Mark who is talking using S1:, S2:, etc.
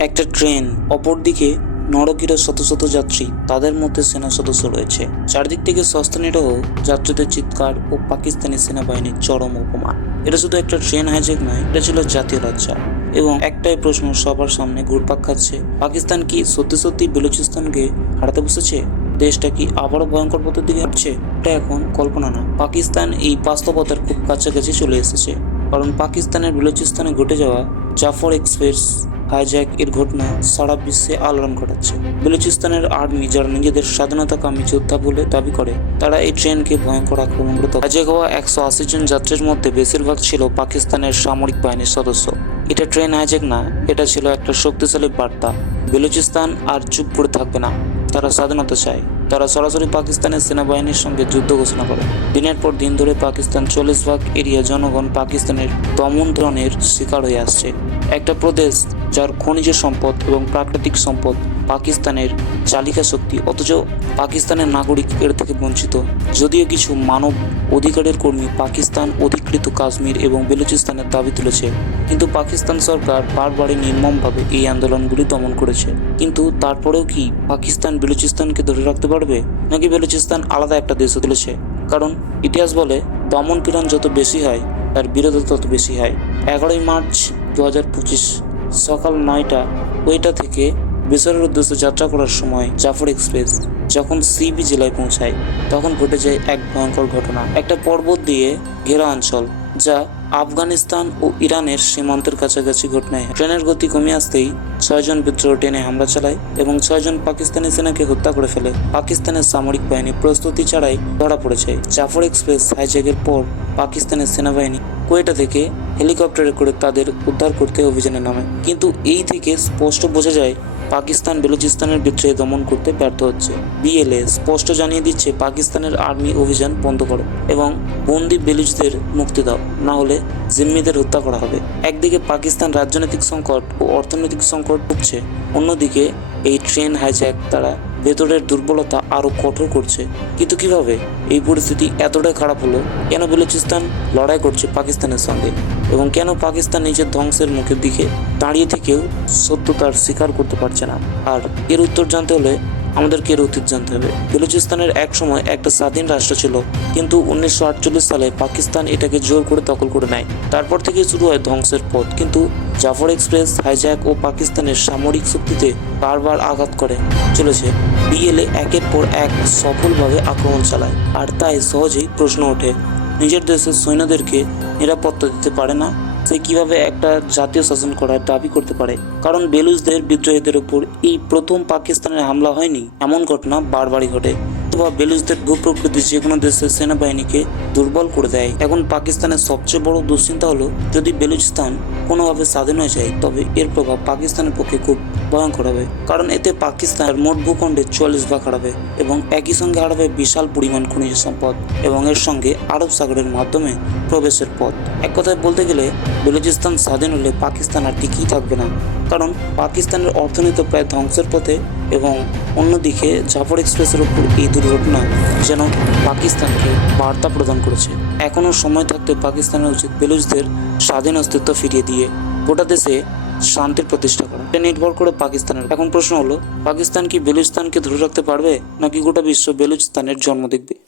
S1: একটা ট্রেন অপরদিকে নরকিরা শত শত যাত্রী, তাদের মধ্যে সেনা সদস্য রয়েছে। চারদিক থেকে সস্তানিরাও যাত্রীদের চিৎকার ও পাকিস্তানি সেনাবাহিনীর চরম অপমান। এটা শুধু একটা ট্রেন হাইজ্যাক নয়, এটা ছিল জাতীয় লজ্জা। এবং একটাই প্রশ্ন সবার সামনে ঘুরপাক খাচ্ছে, পাকিস্তান কি সত্যি সত্যি বেলুচিস্তানকে হারাতে বসেছে? দেশটা কি আবারও ভয়ঙ্কর পথের দিকে হাঁটছে এটা এখন কল্পনা না। পাকিস্তান এই বাস্তবতার খুব কাছাকাছি চলে এসেছে। কারণ পাকিস্তানের বেলুচিস্তানে ঘটে যাওয়া জাফর এক্সপ্রেস হাইজ্যাক এর ঘটনা সারা বিশ্বে আলোড়ন ঘটাচ্ছে। বেলুচিস্তানের আর্মি যারা নিজেদের স্বাধীনতাকামী যোদ্ধা বলে দাবি করে, তারা এই ট্রেনকে ভয়ঙ্কর আক্রমণ করতে হাইজ্যাক হওয়া একশো আশি জন যাত্রীর মধ্যে বেশিরভাগ ছিল পাকিস্তানের সামরিক বাহিনীর সদস্য। এটা ট্রেন হাইজ্যাক না, এটা ছিল একটা শক্তিশালী বার্তা। বেলুচিস্তান আর চুপ করে থাকবে না। তারা স্বাধীনতা চায়। তারা সরাসরি পাকিস্তানের সেনাবাহিনীর সঙ্গে যুদ্ধ ঘোষণা করে। দিনের পর দিন ধরে পাকিস্তান চল্লিশ ভাগ এরিয়া জনগণ পাকিস্তানের দমনদ্রণের শিকার হয়ে আসছে। একটা প্রদেশ যার খনিজ সম্পদ এবং প্রাকৃতিক সম্পদ পাকিস্তানের চালিকা শক্তি, অথচ পাকিস্তানের নাগরিক এর থেকে বঞ্চিত। যদিও কিছু মানব অধিকারের কর্মী পাকিস্তান অধিকৃত কাশ্মীর এবং বেলুচিস্তানের দাবি তুলেছে, কিন্তু পাকিস্তান সরকার বারবারই নির্মমভাবে এই আন্দোলনগুলি দমন করেছে। কিন্তু তারপরেও কি পাকিস্তান বেলুচিস্তানকে ধরে রাখতে পারবে? নাকি বেলুচিস্তান আলাদা একটা দেশ তুলেছে? কারণ ইতিহাস বলে, দমন পীড়ন যত বেশি হয়, তার বিরোধ তত বেশি হয়। এগারোই মার্চ দু হাজার পঁচিশ সকাল নয়টা, ওইটা থেকে বেসরের উদ্দেশ্যে যাত্রা করার সময় জাফর এক্সপ্রেস যখন সিবি জেলায় পৌঁছায়, তখন ঘটে যায় এক ভয়ঙ্কর ঘটনা। একটা পর্বত দিয়ে ঘেরা অঞ্চল, যা আফগানিস্তান ও ইরানের সীমান্তের কাছাকাছি ঘটনায় ট্রেনের গতি কমে আসতেই ছয়জন বিদ্রোহ ট্রেনে হামলা চালায় এবং ছয়জন পাকিস্তানি সেনাকে হত্যা করে ফেলে। পাকিস্তানের সামরিক বাহিনী প্রস্তুতি ছাড়াই ধরা পড়েছে। জাফর এক্সপ্রেস হাইজ্যাকের পর পাকিস্তানের সেনাবাহিনী কোয়েটা থেকে হেলিকপ্টারে করে তাদের উদ্ধার করতে অভিযানে নামে। কিন্তু এই থেকে স্পষ্ট বোঝা যায় পাকিস্তান বেলুচিস্তানের বিদ্রোহে দমন করতে ব্যর্থ হচ্ছে। বিএলএ স্পষ্ট জানিয়ে দিচ্ছে, পাকিস্তানের আর্মি অভিযান বন্ধ করো এবং বন্দি বেলুচদের মুক্তি দাও, না হলে জিম্মিদের হত্যা করা হবে। একদিকে পাকিস্তান রাজনৈতিক সংকট ও অর্থনৈতিক সংকট ভুগছে অন্যদিকে এই ট্রেন হাইজ্যাক তারা ভেতরের দুর্বলতা আরও কঠোর করছে। কিন্তু কীভাবে? এই পরিস্থিতি এতটাই খারাপ হলো, কেন বেলুচিস্তান লড়াই করছে পাকিস্তানের সঙ্গে? এবং কেন পাকিস্তান নিজের ধ্বংসের মুখের দিকে দাঁড়িয়ে থেকেও সত্যতার স্বীকার করতে পারছে না? আর এর উত্তর জানতে হলে আমাদেরকে এর অতীত জানতে হবে। বেলুচিস্তানের এক সময় একটা স্বাধীন রাষ্ট্র ছিল, কিন্তু উনিশশো আটচল্লিশ সালে পাকিস্তান এটাকে জোর করে দখল করে নেয়। তারপর থেকে শুরু হয় ধ্বংসের পথ। কিন্তু জাফর এক্সপ্রেস, হাইজ্যাক ও পাকিস্তানের সামরিক শক্তিতে বারবার আঘাত করে। চলেছে। বিএলএ একের পর এক সফলভাবে আক্রমণ চালায়। আর তাই সহজেই প্রশ্ন ওঠে, নিজের দেশের সৈন্যদেরকে নিরাপত্তা দিতে পারে না? সে কীভাবে একটা জাতীয় শাসন করার দাবি করতে পারে? কারণ বেলুচদের বিদ্রোহীদের উপর এই প্রথম পাকিস্তানের হামলা হয়নি, এমন ঘটনা বারবারই ঘটে। অথবা বেলুচদের ভূপ্রকৃতি যে কোনো দেশের সেনাবাহিনীকে দুর্বল করে দেয়। এখন পাকিস্তানের সবচেয়ে বড় দুশ্চিন্তা হলো, যদি বেলুচিস্তান কোনোভাবে স্বাধীন হয়ে যায়, তবে এর প্রভাব পাকিস্তানের পক্ষে খুব ভয়ঙ্কর হবে। কারণ এতে পাকিস্তানের মোট ভূখণ্ডের চুয়াল্লিশ ভাগ হারাবে এবং একই সঙ্গে হারাবে বিশাল পরিমাণ খনিজ সম্পদ এবং এর সঙ্গে আরব সাগরের মাধ্যমে প্রবেশের পথ। এক কথায় বলতে গেলে, বেলুচিস্তান স্বাধীন হলে পাকিস্তান আর টিকেই থাকবে না। কারণ পাকিস্তানের অর্থনীতি প্রায় ধ্বংসের পথে এবং অন্যদিকে জাফর এক্সপ্রেসের উপর এই দুর্ঘটনা যেন পাকিস্তানকে বার্তা প্রদান করেছে। এখনও সময় থাকতে পাকিস্তানের উচিত বেলুচদের স্বাধীন অস্তিত্ব ফিরিয়ে দিয়ে গোটা দেশে শান্তির প্রতিষ্ঠা করা। এটা নির্ভর করে পাকিস্তানের। এখন প্রশ্ন হলো, পাকিস্তান কি বেলুচিস্তানকে ধরে রাখতে পারবে, নাকি গোটা বিশ্ব বেলুচিস্তানের জন্ম দেখবে?